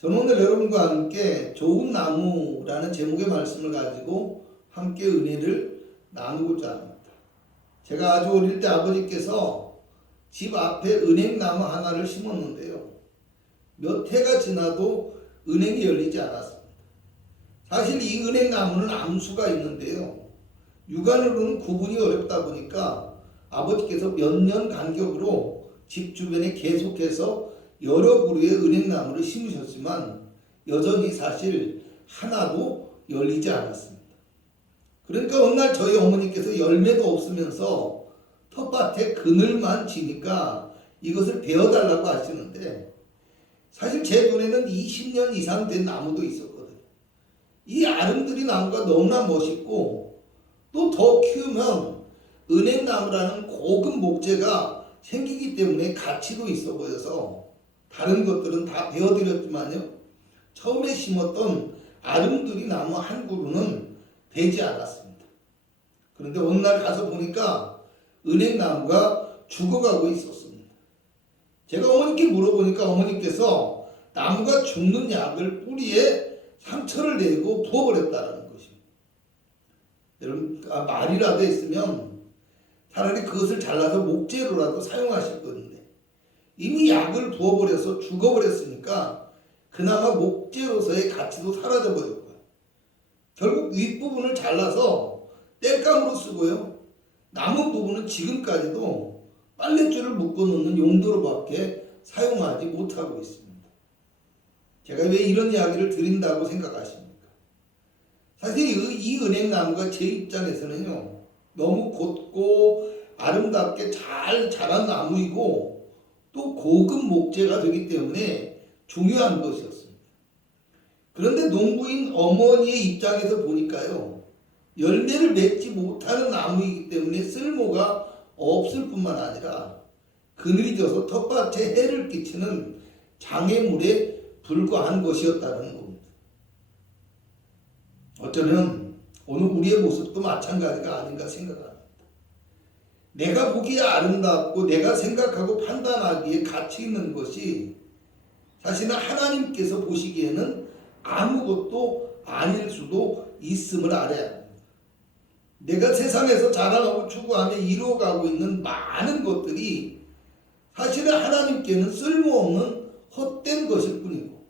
저는 오늘 여러분과 함께 좋은 나무라는 제목의 말씀을 가지고 함께 은혜를 나누고자 합니다. 제가 아주 어릴 때 아버지께서 집 앞에 은행나무 하나를 심었는데요. 몇 해가 지나도 은행이 열리지 않았습니다. 사실 이 은행나무는 암수가 있는데요. 육안으로는 구분이 어렵다 보니까 아버지께서 몇 년 간격으로 집 주변에 계속해서 여러 그루의 은행나무를 심으셨지만 여전히 사실 하나도 열리지 않았습니다. 그러니까 어느 날 저희 어머니께서 열매도 없으면서 텃밭에 그늘만 지니까 이것을 베어달라고 하시는데 사실 제 눈에는 20년 이상 된 나무도 있었거든요. 이 아름드리 나무가 너무나 멋있고 또 더 키우면 은행나무라는 고급 목재가 생기기 때문에 가치도 있어 보여서 다른 것들은 다 베어드렸지만요. 처음에 심었던 아름드리 나무 한 그루는 되지 않았습니다. 그런데 어느 날 가서 보니까 은행나무가 죽어가고 있었습니다. 제가 어머니께 물어보니까 어머니께서 나무가 죽는 약을 뿌리에 상처를 내고 부어버렸다는 것입니다. 여러분 말이라도 했으면 차라리 그것을 잘라서 목재로라도 사용하실 건데 이미 약을 부어버려서 죽어버렸으니까 그나마 목재로서의 가치도 사라져버렸고요. 결국 윗부분을 잘라서 땔감으로 쓰고요. 남은 부분은 지금까지도 빨랫줄을 묶어놓는 용도로밖에 사용하지 못하고 있습니다. 제가 왜 이런 이야기를 드린다고 생각하십니까? 사실 이 은행나무가 제 입장에서는요. 너무 곧고 아름답게 잘 자란 나무이고 또 고급 목재가 되기 때문에 중요한 것이었습니다. 그런데 농부인 어머니의 입장에서 보니까요. 열매를 맺지 못하는 나무이기 때문에 쓸모가 없을 뿐만 아니라 그늘이 져서 텃밭에 해를 끼치는 장애물에 불과한 것이었다는 겁니다. 어쩌면 오늘 우리의 모습도 마찬가지가 아닌가 생각합니다. 내가 보기에 아름답고 내가 생각하고 판단하기에 가치 있는 것이 사실은 하나님께서 보시기에는 아무것도 아닐 수도 있음을 알아야 합니다. 내가 세상에서 자랑하고 추구하며 이루어가고 있는 많은 것들이 사실은 하나님께는 쓸모없는 헛된 것일 뿐이고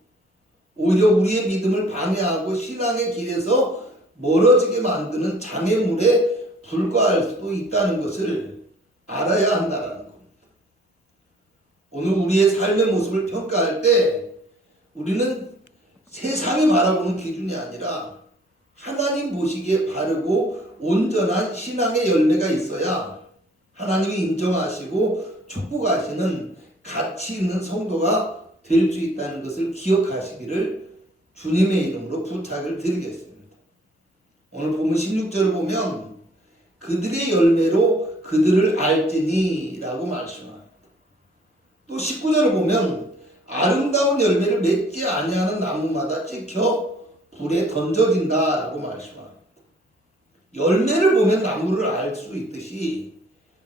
오히려 우리의 믿음을 방해하고 신앙의 길에서 멀어지게 만드는 장애물에 불과할 수도 있다는 것을 알아야 한다는 겁니다. 오늘 우리의 삶의 모습을 평가할 때 우리는 세상이 바라보는 기준이 아니라 하나님 보시기에 바르고 온전한 신앙의 열매가 있어야 하나님이 인정하시고 축복하시는 가치 있는 성도가 될 수 있다는 것을 기억하시기를 주님의 이름으로 부탁을 드리겠습니다. 오늘 본문 16절을 보면 그들의 열매로 그들을 알지니 라고 말씀합니다. 또 19절을 보면 아름다운 열매를 맺지 아니하는 나무마다 찍혀 불에 던져진다 라고 말씀합니다. 열매를 보면 나무를 알 수 있듯이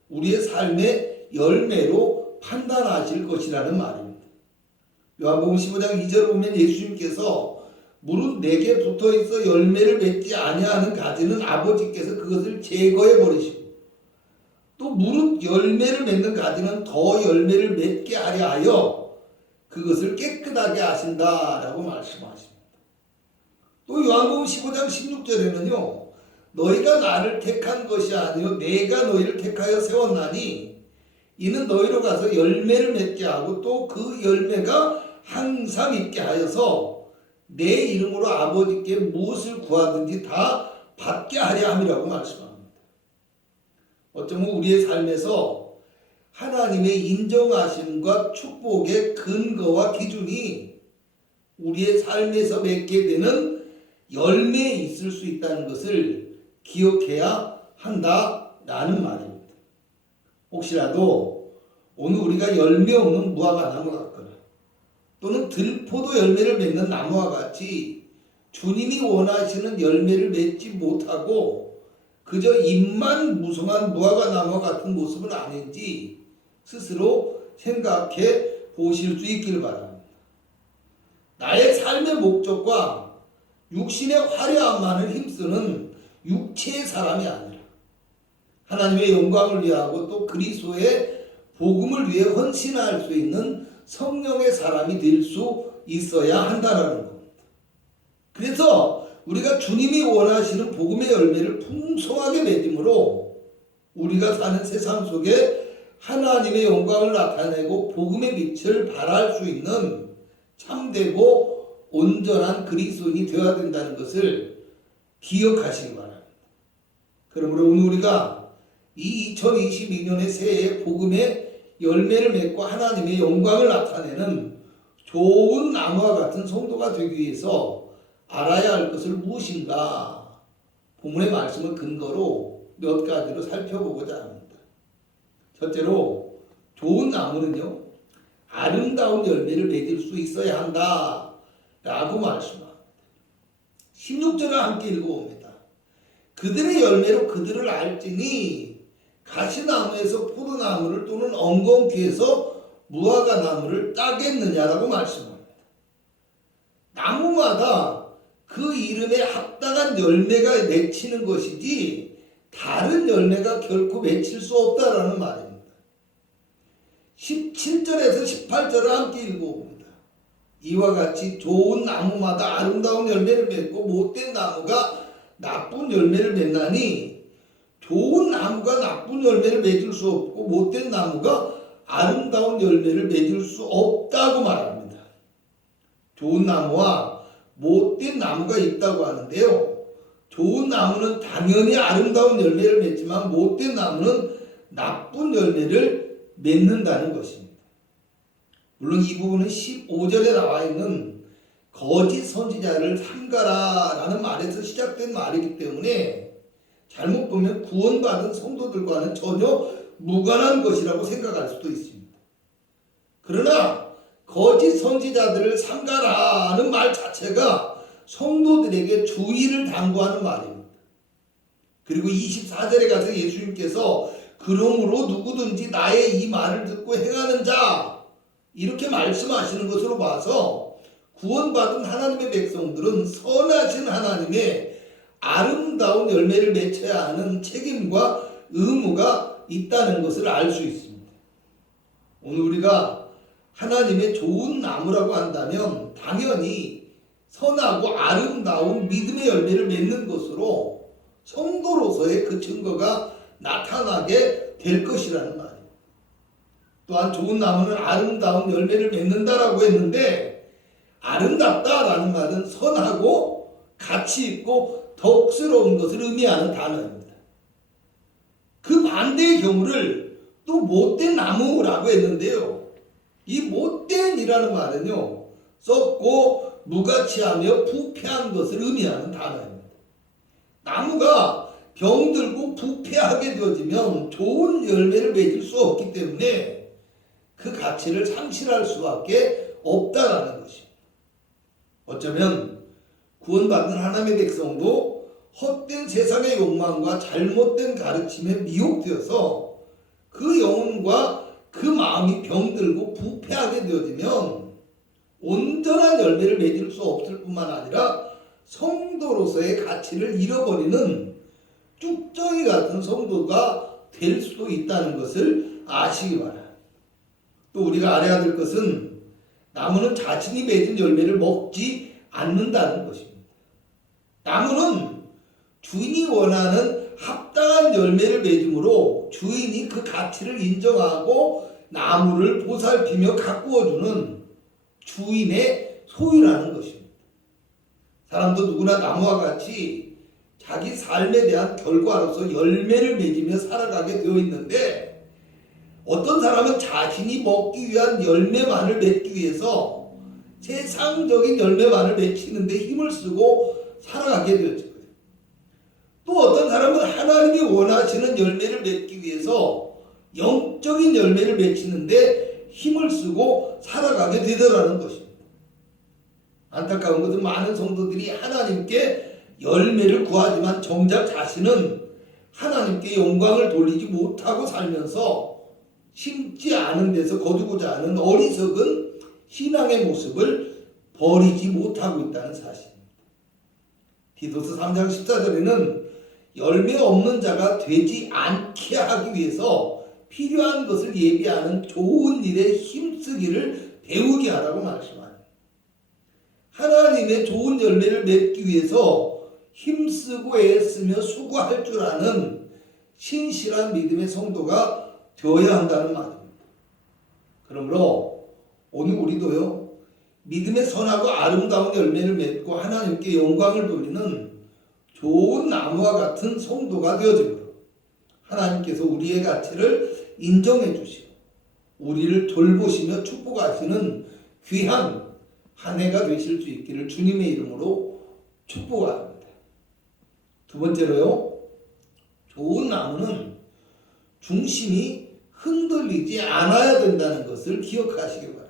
우리의 삶의 열매로 판단하실 것이라는 말입니다. 요한복음 15장 2절을 보면 예수님께서 무릇 내게 붙어있어 열매를 맺지 아니하는 가지는 아버지께서 그것을 제거해 버리시고 또 무릇 열매를 맺는 가지는 더 열매를 맺게 하려 하여 그것을 깨끗하게 하신다라고 말씀하십니다. 또 요한복음 15장 16절에는요. 너희가 나를 택한 것이 아니요 내가 너희를 택하여 세웠나니 이는 너희로 가서 열매를 맺게 하고 또 그 열매가 항상 있게 하여서 내 이름으로 아버지께 무엇을 구하든지 다 받게 하려 함이라고 말씀합니다. 어쩌면 우리의 삶에서 하나님의 인정하심과 축복의 근거와 기준이 우리의 삶에서 맺게 되는 열매에 있을 수 있다는 것을 기억해야 한다라는 말입니다. 혹시라도 오늘 우리가 열매 없는 무화과 나무 같거나 또는 들포도 열매를 맺는 나무와 같이 주님이 원하시는 열매를 맺지 못하고 그저 잎만 무성한 무화과 나무 같은 모습은 아닌지 스스로 생각해 보실 수 있기를 바랍니다. 나의 삶의 목적과 육신의 화려함만을 힘쓰는 육체의 사람이 아니라 하나님의 영광을 위하고 또 그리스도의 복음을 위해 헌신할 수 있는 성령의 사람이 될 수 있어야 한다라는 겁니다. 그래서 우리가 주님이 원하시는 복음의 열매를 풍성하게 맺음으로 우리가 사는 세상 속에 하나님의 영광을 나타내고 복음의 빛을 발할 수 있는 참되고 온전한 그리스도인이 되어야 된다는 것을 기억하시기 바랍니다. 그러므로 오늘 우리가 이 2022년의 새해에 복음의 열매를 맺고 하나님의 영광을 나타내는 좋은 나무와 같은 성도가 되기 위해서 알아야 할 것을 무엇인가 본문의 말씀을 근거로 몇 가지로 살펴보고자 합니다. 첫째로 좋은 나무는요 아름다운 열매를 맺을 수 있어야 한다 라고 말씀합니다. 16절을 함께 읽어봅니다. 그들의 열매로 그들을 알지니 가시나무에서 포도나무를 또는 엉겅퀴에서 무화과나무를 따겠느냐라고 말씀합니다. 나무마다 그 이름에 합당한 열매가 맺히는 것이지 다른 열매가 결코 맺힐 수 없다라는 말입니다. 17절에서 18절을 함께 읽어봅니다. 이와 같이 좋은 나무마다 아름다운 열매를 맺고 못된 나무가 나쁜 열매를 맺나니 좋은 나무가 나쁜 열매를 맺을 수 없고 못된 나무가 아름다운 열매를 맺을 수 없다고 말합니다. 좋은 나무와 못된 나무가 있다고 하는데요. 좋은 나무는 당연히 아름다운 열매를 맺지만 못된 나무는 나쁜 열매를 맺는다는 것입니다. 물론 이 부분은 15절에 나와 있는 거짓 선지자를 삼가라 라는 말에서 시작된 말이기 때문에 잘못 보면 구원받은 성도들과는 전혀 무관한 것이라고 생각할 수도 있습니다. 그러나 거짓 선지자들을 삼가라는 말 자체가 성도들에게 주의를 당부하는 말입니다. 그리고 24절에 가서 예수님께서 그러므로 누구든지 나의 이 말을 듣고 행하는 자 이렇게 말씀하시는 것으로 봐서 구원받은 하나님의 백성들은 선하신 하나님의 아름다운 열매를 맺어야 하는 책임과 의무가 있다는 것을 알 수 있습니다. 오늘 우리가 하나님의 좋은 나무라고 한다면 당연히 선하고 아름다운 믿음의 열매를 맺는 것으로 성도로서의 그 증거가 나타나게 될 것이라는 말입니다. 또한 좋은 나무는 아름다운 열매를 맺는다라고 했는데 아름답다라는 말은 선하고 가치 있고 덕스러운 것을 의미하는 단어입니다. 그 반대의 경우를 또 못된 나무라고 했는데요. 이 못된이라는 말은요. 썩고 무가치하며 부패한 것을 의미하는 단어입니다. 나무가 병들고 부패하게 되어지면 좋은 열매를 맺을 수 없기 때문에 그 가치를 상실할 수밖에 없다라는 것입니다. 어쩌면 구원받은 하나님의 백성도 헛된 세상의 욕망과 잘못된 가르침에 미혹되어서 그 영혼과 그 마음이 병들고 부패하게 되어지면 온전한 열매를 맺을 수 없을 뿐만 아니라 성도로서의 가치를 잃어버리는 쭉정이 같은 성도가 될 수도 있다는 것을 아시기 바랍니다. 또 우리가 알아야 될 것은 나무는 자신이 맺은 열매를 먹지 않는다는 것입니다. 나무는 주인이 원하는 합당한 열매를 맺음으로 주인이 그 가치를 인정하고 나무를 보살피며 가꾸어주는 주인의 소유라는 것입니다. 사람도 누구나 나무와 같이 자기 삶에 대한 결과로서 열매를 맺으며 살아가게 되어 있는데 어떤 사람은 자신이 먹기 위한 열매만을 맺기 위해서 세상적인 열매만을 맺히는데 힘을 쓰고 살아가게 되었죠. 또 어떤 사람은 하나님이 원하시는 열매를 맺기 위해서 영적인 열매를 맺히는데 힘을 쓰고 살아가게 되더라는 것입니다. 안타까운 것은 많은 성도들이 하나님께 열매를 구하지만 정작 자신은 하나님께 영광을 돌리지 못하고 살면서 심지 않은 데서 거두고자 하는 어리석은 신앙의 모습을 버리지 못하고 있다는 사실입니다. 디도서 3장 14절에는 열매 없는 자가 되지 않게 하기 위해서 필요한 것을 예비하는 좋은 일에 힘쓰기를 배우게 하라고 말씀합니다. 하나님의 좋은 열매를 맺기 위해서 힘쓰고 애쓰며 수고할 줄 아는 신실한 믿음의 성도가 되어야 한다는 말입니다. 그러므로 오늘 우리도요, 믿음의 선하고 아름다운 열매를 맺고 하나님께 영광을 돌리는 좋은 나무와 같은 성도가 되어지므로 하나님께서 우리의 가치를 인정해 주시고 우리를 돌보시며 축복하시는 귀한 한 해가 되실 수 있기를 주님의 이름으로 축복합니다. 두 번째로요, 좋은 나무는 중심이 흔들리지 않아야 된다는 것을 기억하시기 바랍니다.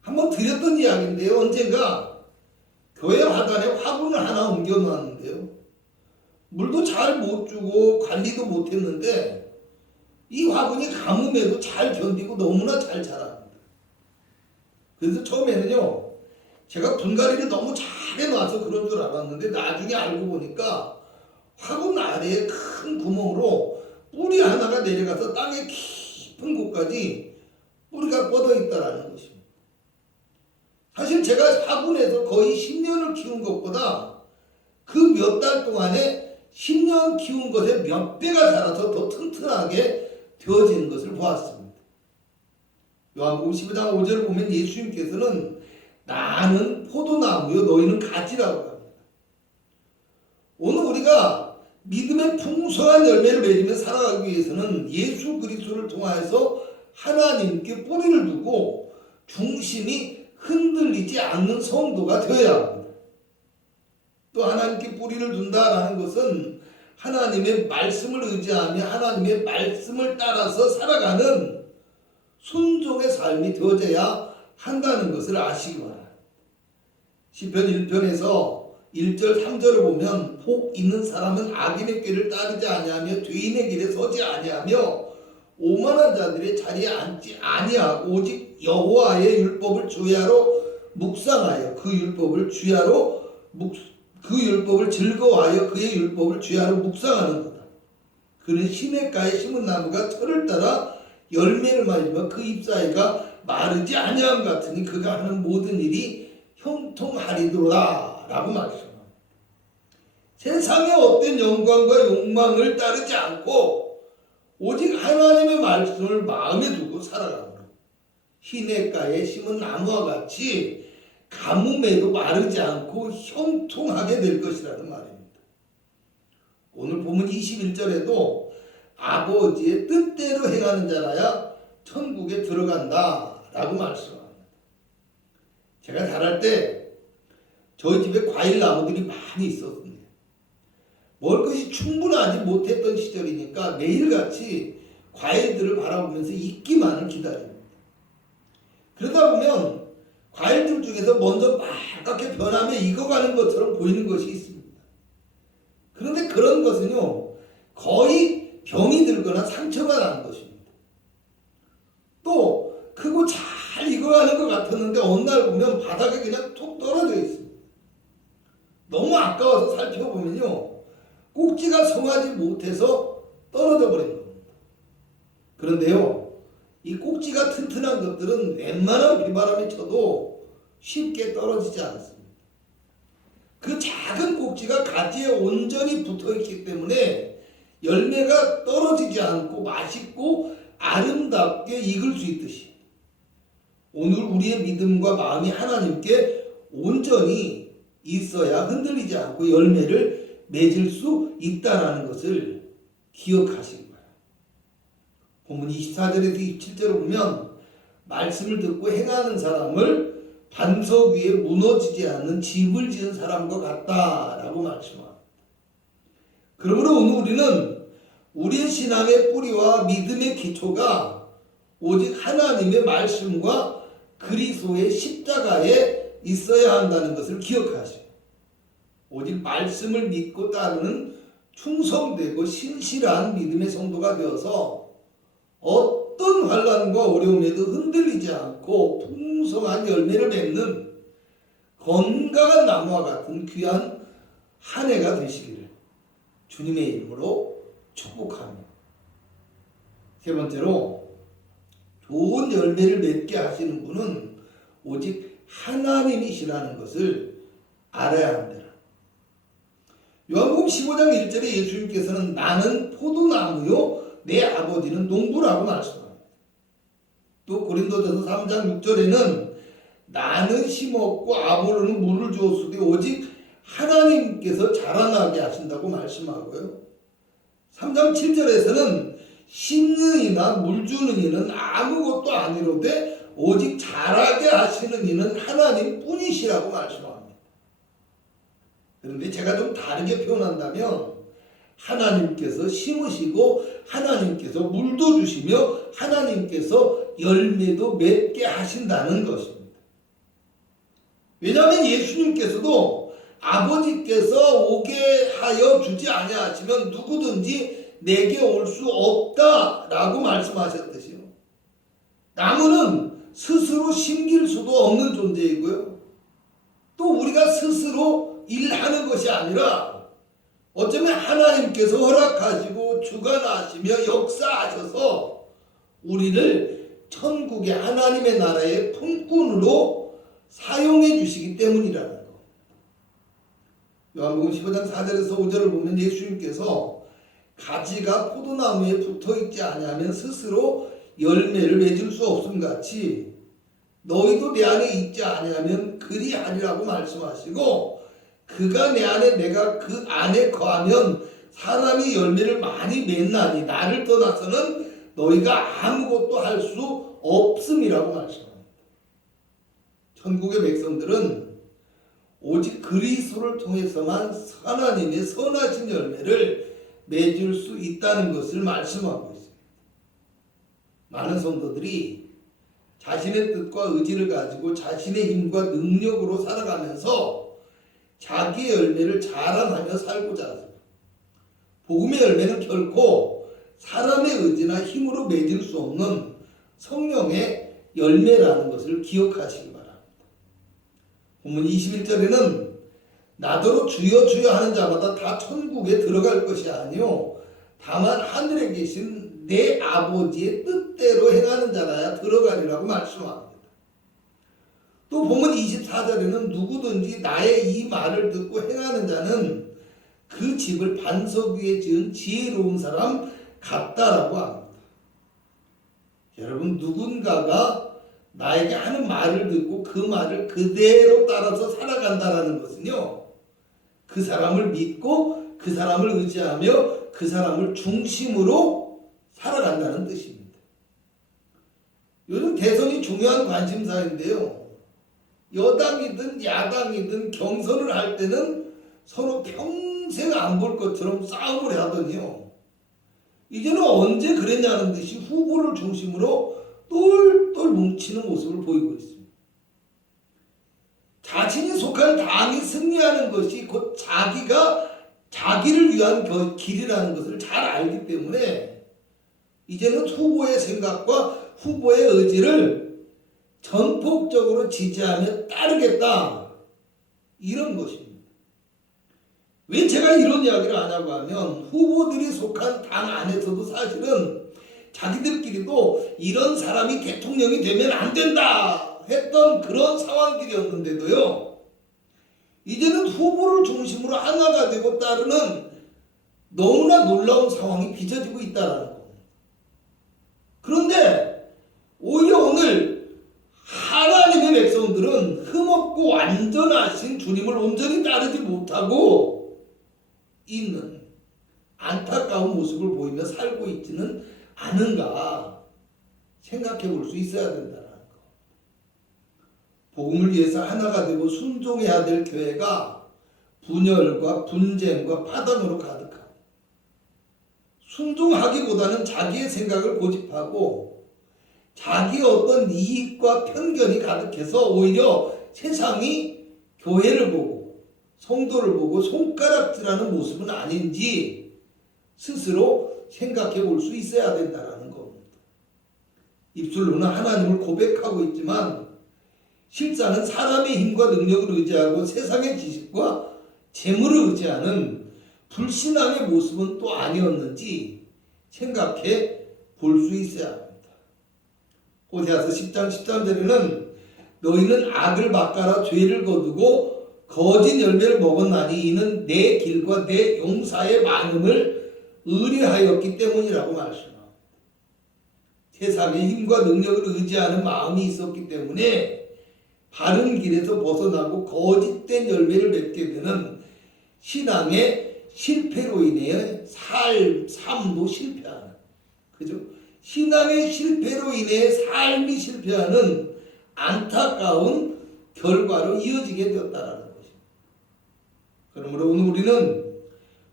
한번 드렸던 이야기인데요, 언젠가 교회 화단에 화분을 하나 옮겨 놨는데요, 물도 잘 못 주고 관리도 못 했는데 이 화분이 가뭄에도 잘 견디고 너무나 잘 자랍니다. 그래서 처음에는요, 제가 분갈이를 너무 잘 해놔서 그런 줄 알았는데 나중에 알고 보니까 화분 아래에 큰 구멍으로 뿌리 하나가 내려가서 땅의 깊은 곳까지 뿌리가 뻗어 있다라는 것입니다. 사실 제가 화분에서 거의 10년을 키운 것보다 그 몇 달 동안에 10년 키운 것의 몇 배가 자라서 더 튼튼하게 되어지는 것을 보았습니다. 요한복음 15장 5절을 보면 예수님께서는 나는 포도나무요 너희는 가지라고 합니다. 오늘 우리가 믿음의 풍성한 열매를 맺으며 살아가기 위해서는 예수 그리스도를 통하여서 하나님께 뿌리를 두고 중심이 흔들리지 않는 성도가 되어야 합니다. 또 하나님께 뿌리를 둔다라는 것은 하나님의 말씀을 의지하며 하나님의 말씀을 따라서 살아가는 순종의 삶이 되어져야 한다는 것을 아시기 바랍니다. 시편 1편에서 1절 3절을 보면 복 있는 사람은 악인의 길을 따르지 아니하며 죄인의 길에 서지 아니하며 오만한 자들의 자리에 앉지 아니하고 오직 여호와의 율법을 주야로 묵상하여 그 율법을 즐거워하여 그의 율법을 주야로 묵상하는도다. 그는 시냇가에 심은 나무가 철을 따라 열매를 맺으며 그 잎사이가 마르지 아니함 같으니 그가 하는 모든 일이 형통하리도다 라고 말씀합니다. 세상의 어떤 영광과 욕망을 따르지 않고 오직 하나님의 말씀을 마음에 두고 살아가므로 시냇가에 심은 나무와 같이 가뭄에도 마르지 않고 형통하게 될 것이라는 말입니다. 오늘 본문 21절에도 아버지의 뜻대로 행하는 자라야 천국에 들어간다 라고 말씀합니다. 제가 자랄 때 저희 집에 과일 나무들이 많이 있었습니다. 먹을 것이 충분하지 못했던 시절이니까 매일같이 과일들을 바라보면서 익기만을 기다립니다. 그러다 보면 과일들 중에서 먼저 빨갛게 변하며 익어가는 것처럼 보이는 것이 있습니다. 그런데 그런 것은요, 거의 병이 들거나 상처가 나는 것입니다. 또 크고 잘 익어가는 것 같았는데 어느 날 보면 바닥에 그냥 툭 떨어져 있습니다. 너무 아까워서 살펴보면요, 꼭지가 성하지 못해서 떨어져 버린 겁니다. 그런데요, 이 꼭지가 튼튼한 것들은 웬만한 비바람이 쳐도 쉽게 떨어지지 않습니다. 그 작은 꼭지가 가지에 온전히 붙어있기 때문에 열매가 떨어지지 않고 맛있고 아름답게 익을 수 있듯이 오늘 우리의 믿음과 마음이 하나님께 온전히 있어야 흔들리지 않고 열매를 맺을 수 있다는 것을 기억하시기 바랍니다. 본문 24절에서 27절을 보면 말씀을 듣고 행하는 사람을 반석 위에 무너지지 않는 집을 지은 사람과 같다라고 말씀합니다. 그러므로 오늘 우리는 우리의 신앙의 뿌리와 믿음의 기초가 오직 하나님의 말씀과 그리스도의 십자가에 있어야 한다는 것을 기억하시고 오직 말씀을 믿고 따르는 충성되고 신실한 믿음의 성도가 되어서 어떤 어떤 환난과 어려움에도 흔들리지 않고 풍성한 열매를 맺는 건강한 나무와 같은 귀한 한 해가 되시기를 주님의 이름으로 축복합니다. 세 번째로, 좋은 열매를 맺게 하시는 분은 오직 하나님이시라는 것을 알아야 합니다. 요한복음 15장 1절에 예수님께서는 나는 포도나무요 내 아버지는 농부라고 말씀합니다. 또 고린도전서 3장 6절에는 나는 심었고 아볼로는 물을 주었으되 오직 하나님께서 자라나게 하신다고 말씀하고요. 3장 7절에서는 심는 이나 물 주는 이는 아무것도 아니로되 오직 자라게 하시는 이는 하나님 뿐이시라고 말씀합니다. 그런데 제가 좀 다르게 표현한다면 하나님께서 심으시고 하나님께서 물도 주시며 하나님께서 열매도 맺게 하신다는 것입니다. 왜냐하면 예수님께서도 아버지께서 오게 하여 주지 아니하시면 누구든지 내게 올 수 없다라고 말씀하셨듯이요. 나무는 스스로 심길 수도 없는 존재이고요. 또 우리가 스스로 일하는 것이 아니라 어쩌면 하나님께서 허락하시고 주관하시며 역사하셔서 우리를 천국의 하나님의 나라의 품꾼으로 사용해 주시기 때문이라는 것. 요한복음 15장 4절에서 5절을 보면 예수님께서 가지가 포도나무에 붙어있지 아니하면 스스로 열매를 맺을 수 없음 같이 너희도 내 안에 있지 아니하면 그리하리라고 말씀하시고, 그가 내 안에 내가 그 안에 거하면 사람이 열매를 많이 맺나니 나를 떠나서는 너희가 아무것도 할 수 없음이라고 말씀합니다. 천국의 백성들은 오직 그리스도를 통해서만 하나님의 선하신 열매를 맺을 수 있다는 것을 말씀하고 있습니다. 많은 성도들이 자신의 뜻과 의지를 가지고 자신의 힘과 능력으로 살아가면서 자기의 열매를 자랑하며 살고자 하죠. 복음의 열매는 결코 사람의 의지나 힘으로 맺을 수 없는 성령의 열매라는 것을 기억하시기 바랍니다. 본문 21절에는 나더러 주여 주여 하는 자마다 다 천국에 들어갈 것이 아니요 다만 하늘에 계신 내 아버지의 뜻대로 행하는 자라야 들어가리라고 말씀합니다. 또 본문 24절에는 누구든지 나의 이 말을 듣고 행하는 자는 그 집을 반석 위에 지은 지혜로운 사람 같다라고 합니다. 여러분, 누군가가 나에게 하는 말을 듣고 그 말을 그대로 따라서 살아간다라는 것은요, 그 사람을 믿고 그 사람을 의지하며 그 사람을 중심으로 살아간다는 뜻입니다. 요즘 대선이 중요한 관심사인데요, 여당이든 야당이든 경선을 할 때는 서로 평생 안 볼 것처럼 싸움을 하더니요, 이제는 언제 그랬냐는 듯이 후보를 중심으로 똘똘 뭉치는 모습을 보이고 있습니다. 자신이 속한 당이 승리하는 것이 곧 자기가 자기를 위한 길이라는 것을 잘 알기 때문에 이제는 후보의 생각과 후보의 의지를 전폭적으로 지지하며 따르겠다, 이런 것입니다. 왜 제가 이런 이야기를 하냐고 하면 후보들이 속한 당 안에서도 사실은 자기들끼리도 이런 사람이 대통령이 되면 안 된다 했던 그런 상황들이었는데도요, 이제는 후보를 중심으로 하나가 되고 따르는 너무나 놀라운 상황이 빚어지고 있다는 겁니다. 그런데 오히려 오늘 하나님의 백성들은 흠없고 완전하신 주님을 온전히 따르지 못하고 있는 안타까운 모습을 보이며 살고 있지는 않은가 생각해 볼 수 있어야 된다는 것. 복음을 위해서 하나가 되고 순종해야 될 교회가 분열과 분쟁과 파당으로 가득합니다. 순종하기보다는 자기의 생각을 고집하고 자기의 어떤 이익과 편견이 가득해서 오히려 세상이 교회를 보고 성도를 보고 손가락질하는 모습은 아닌지 스스로 생각해 볼 수 있어야 된다는 겁니다. 입술로는 하나님을 고백하고 있지만 실상은 사람의 힘과 능력을 의지하고 세상의 지식과 재물을 의지하는 불신앙의 모습은 또 아니었는지 생각해 볼 수 있어야 합니다. 호세아서 10장 13절에는 너희는 악을 막가라 죄를 거두고 거짓 열매를 먹었나니 이는 내 길과 내 용사의 많음을 의뢰하였기 때문이라고 말씀합니다. 세상의 힘과 능력을 의지하는 마음이 있었기 때문에 바른 길에서 벗어나고 거짓된 열매를 맺게 되는 신앙의 실패로 인해 삶도 실패하는, 그죠? 신앙의 실패로 인해 삶이 실패하는 안타까운 결과로 이어지게 되었다라는 것입니다. 그러므로 오늘 우리는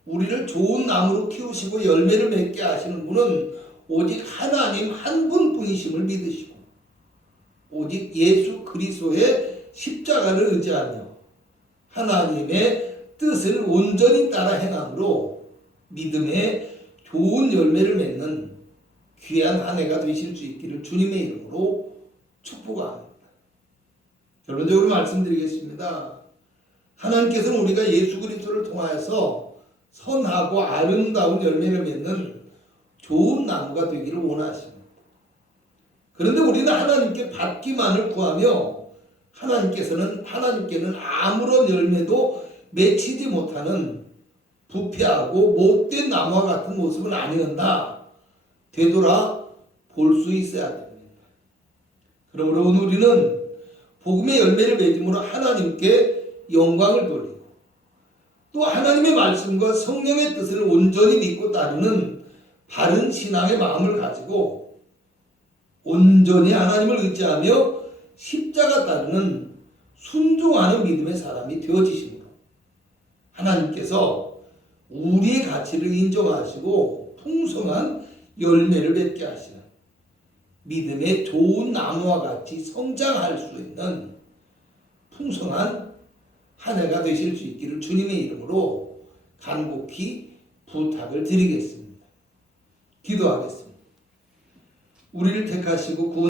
우리를 좋은 나무로 키우시고 열매를 맺게 하시는 분은 오직 하나님 한 분뿐이심을 믿으시고 오직 예수 그리스도의 십자가를 의지하며 하나님의 뜻을 온전히 따라 행함으로 믿음의 좋은 열매를 맺는 귀한 한 해가 되실 수 있기를 주님의 이름으로 축복합니다. 결론적으로 말씀드리겠습니다. 하나님께서는 우리가 예수 그리스도를 통하여서 선하고 아름다운 열매를 맺는 좋은 나무가 되기를 원하십니다. 그런데 우리는 하나님께 받기만을 구하며 하나님께는 아무런 열매도 맺히지 못하는 부패하고 못된 나무와 같은 모습은 아니었나 되돌아 볼 수 있어야 됩니다. 그러므로 오늘 우리는 복음의 열매를 맺음으로 하나님께 영광을 돌리고 또 하나님의 말씀과 성령의 뜻을 온전히 믿고 따르는 바른 신앙의 마음을 가지고 온전히 하나님을 의지하며 십자가 따르는 순종하는 믿음의 사람이 되어지십니다. 하나님께서 우리의 가치를 인정하시고 풍성한 열매를 맺게 하시는 믿음의 좋은 나무와 같이 성장할 수 있는 풍성한 한 해가 되실 수 있기를 주님의 이름으로 간곡히 부탁을 드리겠습니다. 기도하겠습니다. 우리를 택하시고 구원